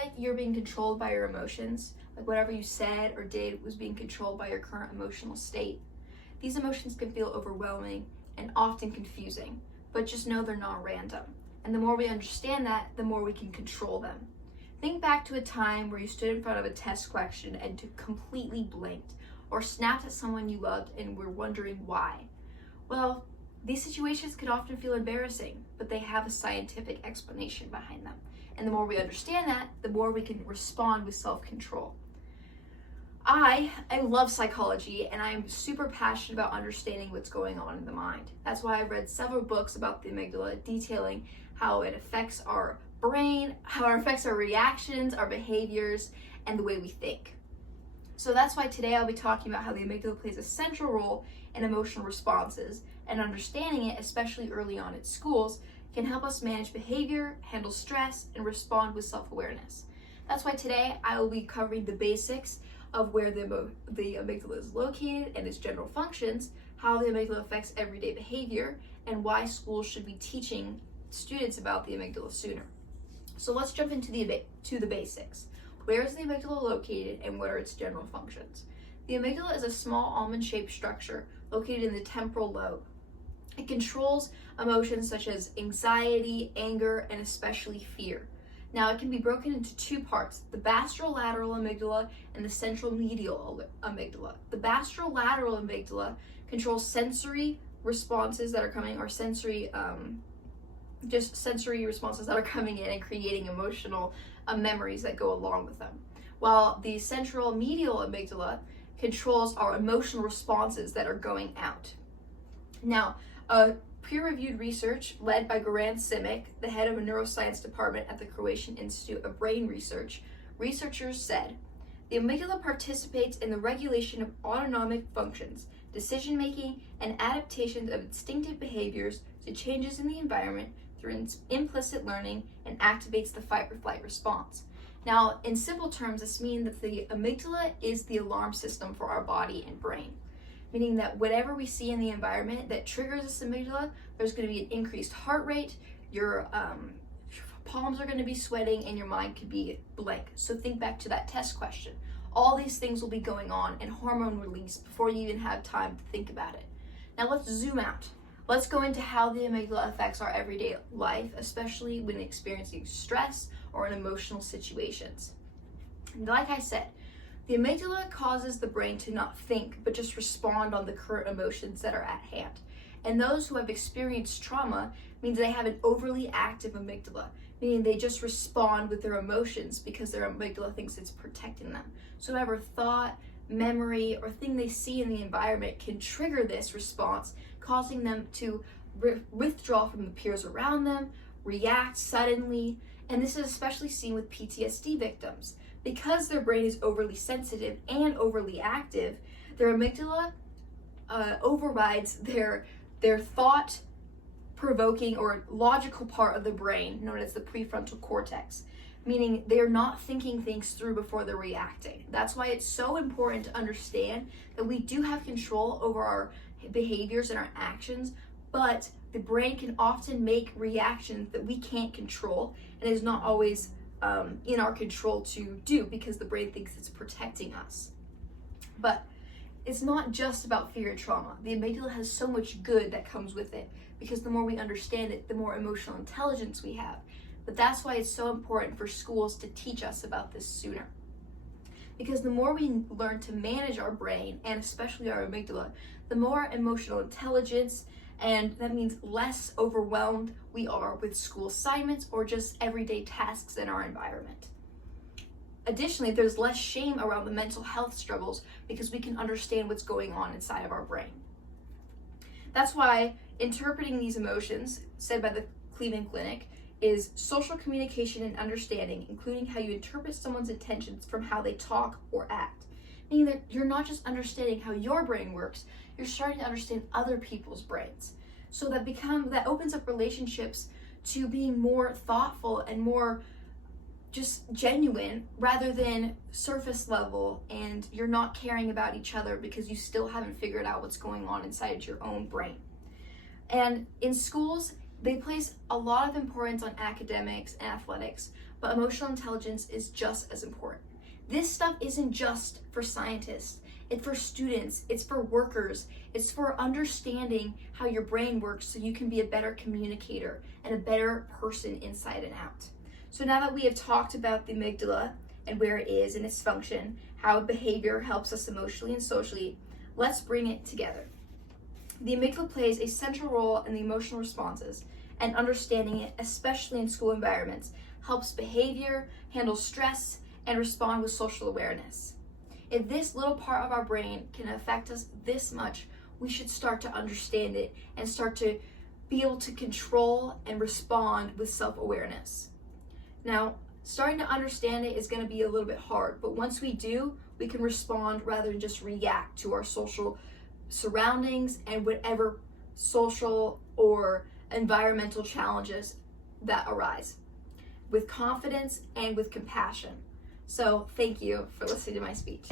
like you're being controlled by your emotions, like whatever you said or did was being controlled by your current emotional state, these emotions can feel overwhelming and often confusing, but just know they're not random. And the more we understand that, the more we can control them. Think back to a time where you stood in front of a test question and completely blanked, or snapped at someone you loved and were wondering why. Well, these situations can often feel embarrassing, but they have a scientific explanation behind them. And the more we understand that, the more we can respond with self-control. I love psychology, and I'm super passionate about understanding what's going on in the mind. That's why I've read several books about the amygdala, detailing how it affects our brain, how it affects our reactions, our behaviors, and the way we think. So that's why today I'll be talking about how the amygdala plays a central role in emotional responses, and understanding it, especially early on at schools, can help us manage behavior, handle stress, and respond with self-awareness. That's why today I will be covering the basics of where the amygdala is located and its general functions, how the amygdala affects everyday behavior, and why schools should be teaching students about the amygdala sooner. So let's jump into the basics. Where is the amygdala located and what are its general functions? The amygdala is a small almond-shaped structure located in the temporal lobe. It controls emotions such as anxiety, anger, and especially fear. Now, it can be broken into two parts, the bastrolateral amygdala and the central medial amygdala. The bastrolateral amygdala controls sensory responses that are coming, or sensory responses that are coming in and creating emotional memories that go along with them. While the central medial amygdala controls our emotional responses that are going out. Now, peer-reviewed research led by Goran Simic, the head of a neuroscience department at the Croatian Institute of Brain Research, researchers said, the amygdala participates in the regulation of autonomic functions, decision-making, and adaptations of instinctive behaviors to changes in the environment through implicit learning, and activates the fight-or-flight response. Now, in simple terms, this means that the amygdala is the alarm system for our body and brain, meaning that whatever we see in the environment that triggers this amygdala, there's going to be an increased heart rate, your palms are going to be sweating, and your mind could be blank. So think back to that test question. All these things will be going on and hormone release before you even have time to think about it. Now let's zoom out. Let's go into how the amygdala affects our everyday life, especially when experiencing stress or in emotional situations. And like I said, the amygdala causes the brain to not think, but just respond on the current emotions that are at hand. And those who have experienced trauma means they have an overly active amygdala, meaning they just respond with their emotions because their amygdala thinks it's protecting them. So whatever thought, memory, or thing they see in the environment can trigger this response, causing them to withdraw from the peers around them, react suddenly, and this is especially seen with PTSD victims. Because their brain is overly sensitive and overly active, their amygdala overrides their thought-provoking or logical part of the brain, known as the prefrontal cortex, meaning they're not thinking things through before they're reacting. That's why it's so important to understand that we do have control over our behaviors and our actions, but the brain can often make reactions that we can't control and is not always in our control to do because the brain thinks it's protecting us. But it's not just about fear and trauma. The amygdala has so much good that comes with it because the more we understand it, the more emotional intelligence we have. But that's why it's so important for schools to teach us about this sooner. Because the more we learn to manage our brain, and especially our amygdala, the more emotional intelligence, and that means less overwhelmed we are with school assignments or just everyday tasks in our environment. Additionally, there's less shame around the mental health struggles because we can understand what's going on inside of our brain. That's why interpreting these emotions, said by the Cleveland Clinic, is social communication and understanding, including how you interpret someone's intentions from how they talk or act. Meaning that you're not just understanding how your brain works, you're starting to understand other people's brains. So that opens up relationships to being more thoughtful and more just genuine rather than surface level, and you're not caring about each other because you still haven't figured out what's going on inside your own brain. And in schools, they place a lot of importance on academics and athletics, but emotional intelligence is just as important. This stuff isn't just for scientists, it's for students, it's for workers, it's for understanding how your brain works so you can be a better communicator and a better person inside and out. So now that we have talked about the amygdala and where it is and its function, how behavior helps us emotionally and socially, let's bring it together. The amygdala plays a central role in the emotional responses, and understanding it, especially in school environments, helps behavior, handle stress, and respond with social awareness. If this little part of our brain can affect us this much, we should start to understand it and start to be able to control and respond with self-awareness. Now, starting to understand it is going to be a little bit hard, but once we do, we can respond rather than just react to our social surroundings and whatever social or environmental challenges that arise, with confidence and with compassion. So thank you for listening to my speech.